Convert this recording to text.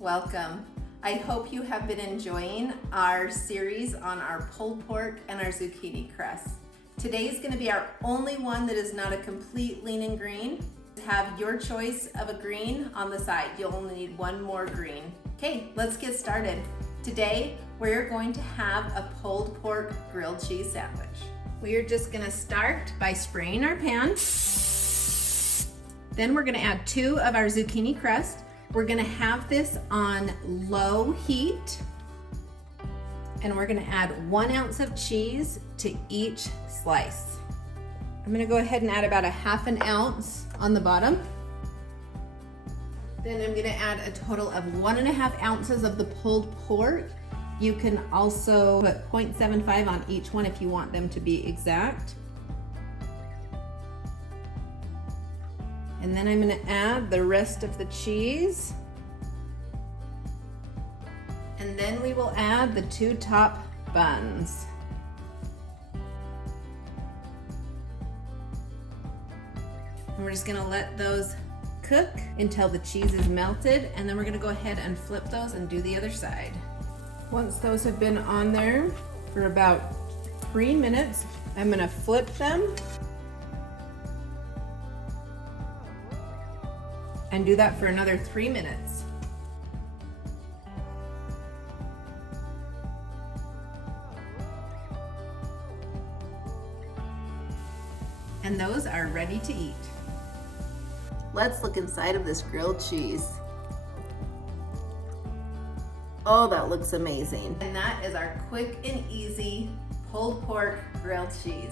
Welcome. I hope you have been enjoying our series on our pulled pork and our zucchini crust. Today is going to be our only one that is not a complete lean and green. Have your choice of a green on the side. You'll only need one more green. Okay, let's get started. Today, we're going to have a pulled pork grilled cheese sandwich. We are just going to start by spraying our pan. Then we're going to add 2 of our zucchini crust. We're going to have this on low heat. And we're going to add 1 ounce of cheese to each slice. I'm going to go ahead and add about a ½ an ounce on the bottom. Then I'm going to add a total of 1½ ounces of the pulled pork. You can also put 0.75 on each one if you want them to be exact. And then I'm going to add the rest of the cheese. And then we will add the 2 top buns. And we're just going to let those cook until the cheese is melted, and then we're going to go ahead and flip those and do the other side. Once those have been on there for about 3 minutes, I'm going to flip them and do that for another 3 minutes. And those are ready to eat. Let's look inside of this grilled cheese. Oh, that looks amazing. And that is our quick and easy pulled pork grilled cheese.